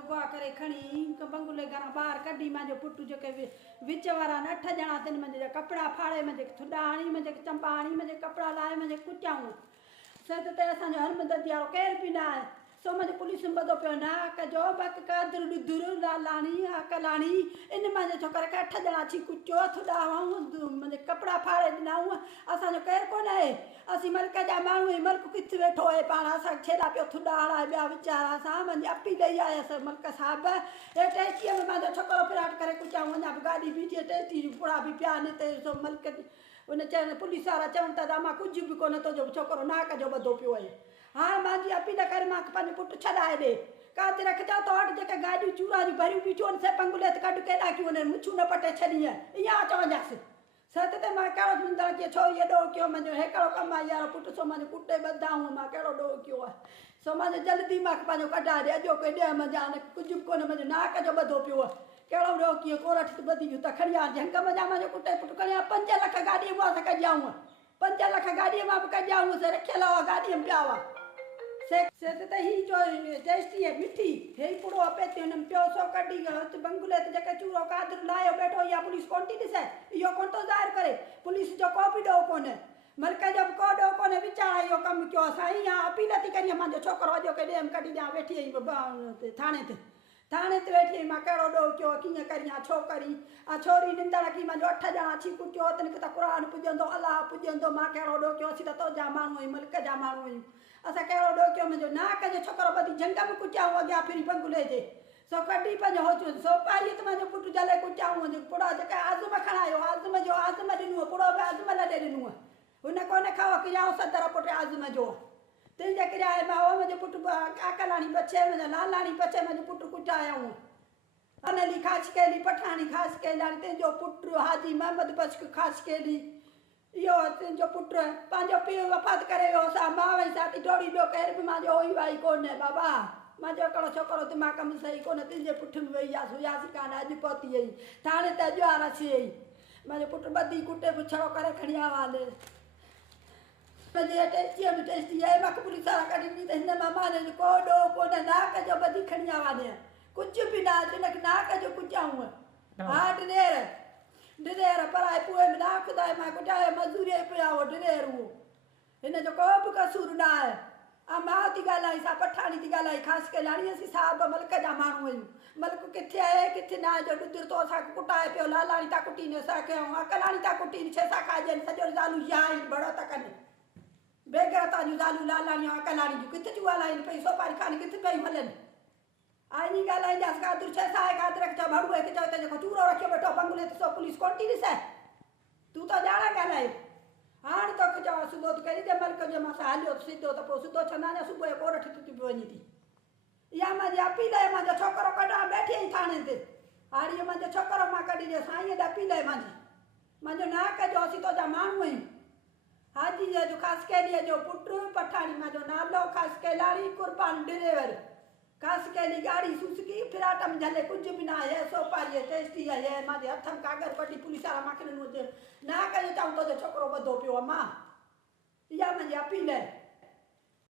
उगा करे खणी बंगुले घरां ॿाहिरि कढी मुंहिंजो पुटु जेके विच वारा 8 ॼणा अथनि मुंहिंजे कपिड़ा फाड़े मुंहिंजे थुॾा हणी मुंहिंजे चंपा हणी मुंहिंजे कपिड़ा लाहे मुंहिंजे कुटियाऊं सत ते असांजो हरमदर्दी वारो केरु बि न आहे सो मुंहिंजो पुलिस ॿधो पियो न कजो बक कादर ॾुधुर लालाणी अकलाणी इन मुंहिंजे छोकिरे खे 8 ॼणा अची कुटियो थुॾा मुंहिंजे कपिड़ा फाड़े ॾिनऊं असांजो केरु कोन आहे असीं मल्क जा माण्हू मल्क किथे वेठो आहे पाण असां छेड़ा पियो थुॾा हणाए ॿिया वीचारा असां मुंहिंजी अपी ॾेई आयसि मल्क साहिब हे टेस्टीअ में मुंहिंजो छोकिरो फिराट करे कुटियाऊं अञा बि गाॾी बीठी टेस्टी पुड़ा बि पिया आहिनि हिते सो मल्क उन चवनि पुलिस वारा चवनि था मां कुझु बि कोन तुंहिंजो छोकिरो नाक जो ॿधो पियो आहे हाँ मुंहिंजी अपील करे मां पंहिंजो पुटु छॾाए ॾे काथे रखिजा तो वटि जेके गाॾियूं चूड़ा जूं भरियूं बीठियूं आहिनि से पंगुले ते कढ केॾा कयूं आहिनि मुछूं न पटे छॾी इहा चवंदासीं सत ते मां कहिड़ो ॾींदड़ कीअं छो इहो ॾोह कयो मुंहिंजो हिकिड़ो कमु आहे यार पुटु सो मुंहिंजो कुटे ॿधाऊं मां कहिड़ो ॾोह कयो आहे सो मुंहिंजो जल्दी मां पंहिंजो कढाए ॾे अॼो कोई ॾह मज़ा न कुझु बि कोन्हे मुंहिंजो नाक जो ॿधो पियो आहे कहिड़ो ॾोह कीअं कोरठ ॿधी वियूं त खणी आ झंग मज़ा मुंहिंजो कुटे पुटु खणी आ 5 लख गाॾीअ मां असां कढियाऊं 5 लख गाॾीअ मां बि कढियाऊं से रखियल हुआ गाॾीअ में पिया हुआ से त ही जो टेस्टी है मिठी हे पुड़ो अपे ते हुन पियो सो कढी हथ बंगुले ते जेके चूरो कादर लायो बैठो या पुलिस कोन थी ॾिसे इहो कोन थो ज़ाहिर करे पुलिस जो को बि ॾोह कोन्हे मर्कज़ जो को ॾोह कोन्हे वीचारा इहो कमु कयो साईं या अपील थी करी मुंहिंजो छोकिरो अॼो के ॾेम कढी ॾियां वेठी आई थाणे ते वेठी आई मां कहिड़ो ॾोह कयो कीअं करी छो करी छोरी निंदड़ की मुंहिंजो 8 ॼणा अची कुटियो अथनि त क़ुर पुॼंदो अलाह पुॼंदो मां कहिड़ो ॾोह कयो असीं त तुंहिंजा माण्हू आहियूं मल्क जा माण्हू आहियूं असां कहिड़ो ॾोह कयो मुंहिंजो नाक जो छोकिरो ॿधी झंग में कुटियाऊं अॻियां फिरी बंगुले जे सो कढी पंहिंजो हो सोपारी त मुंहिंजो पुटु जले कुटियाऊं पुड़ा जेके आज़म खणायो आज़म जो आज़म ॾिनो पुड़ो बि आज़म लॾे ॾिनो हुन कोन खाओ किरियाऊं सदर पुटु आज़म जो तुंहिंजे किरियाए मां मुंहिंजो पुटु अकलाणी बचे मुंहिंजो लालाणी बचे मुंहिंजो पुटु कुटायाऊं अनली ख़ासि केली पठाणी ख़ासि केलाणी तुंहिंजो पुटु हाजी महमद बश्क ख़ासि केली इहो तुंहिंजो पुटु पंहिंजो पीउ वफ़ात करे वियो असां मां वई साथी डोड़ी ॿियो केर बि मुंहिंजो होई वाई कोन्हे बाबा मुंहिंजो हिकिड़ो छोकिरो दिमाग़ में सही कोन्हे तुंहिंजे पुठि में वेही आहे हुयासीं कान अॼु पहुती वई थाणे त अॼु वार अची वई मुंहिंजो पुटु ॿधी कुटे पुछड़ो करे खणी आवा हले मुंहिंजे टेस्टीअ में टेस्टी आहे मूंखे पुलिस वारा कढी ॾी त हिन मां मां को ॾोह कोन्हे नाक जो ॿधी खणी आवा ॾे कुझु बि न हिनखे नाक जो कुटियाऊं हा ॾिनेर पराए पुए में ना खुदाए मां कुटाए मज़दूरी पिया हो ॾिनेर उहो हिन जो को बि कसूर न आहे मां थी ॻाल्हाई सा पठाणी थी ॻाल्हाई ख़ासि केलाणी असीं साहिब मल्क जा माण्हू आहियूं मल्क किथे आहे किथे न आहे जो ॾुधर तो असांखे कुटाए पियो लालाणी था कुटीनि असांखे ऐं अकलाणी था कुटीनि छे था खाइजनि सॼो ज़ालूं या आहिनि बड़ो था कनि बेगरता जूं ज़ालूं लालाणी ऐं अकलाणी जूं किथे जूं ॻाल्हाइनि पई सोपारी खानी किथे पई हलनि आई ॻाल्हाईंदासीं कादर छह साहे कादर खे चओ भड़ूए खे चओ त जेको चूरो रखियो वेठो बंगुले ते सो पुलिस कोन थी ॾिसे तूं त ॼाण ॻाल्हाए हाणे तोखे चवां सुधो थी करी दे मल्क जे मथां हलियो सिधो त पोइ सिधो छंदा न सुबुह जो कोरठ थी वञी थी इहा मुंहिंजी अपील आहे मुंहिंजो छोकिरो कढां वेठी आई थाणे ते हाणे इहो मुंहिंजो छोकिरो मां कढी ॾियो साईं ॾे अपील आहे मुंहिंजो नाक जो असीं तुंहिंजा माण्हू आहियूं हाजी जो ख़ासि केलीअ जो पुटु पठाणी मुंहिंजो नालो ख़ासि केलाणी कुर्बान ड्राइवर ख़ासि केली गाड़ी सुसकी फिराट में झले कुझु बि न आहे सोपारी टेस्टी आहे मुंहिंजे हथ में कागर पटी पुलिस वारा मूंखे ॾिनो नाक जो चऊं तुंहिंजो छोकिरो ॿधो पियो आहे मां इहा मुंहिंजी अपील आहे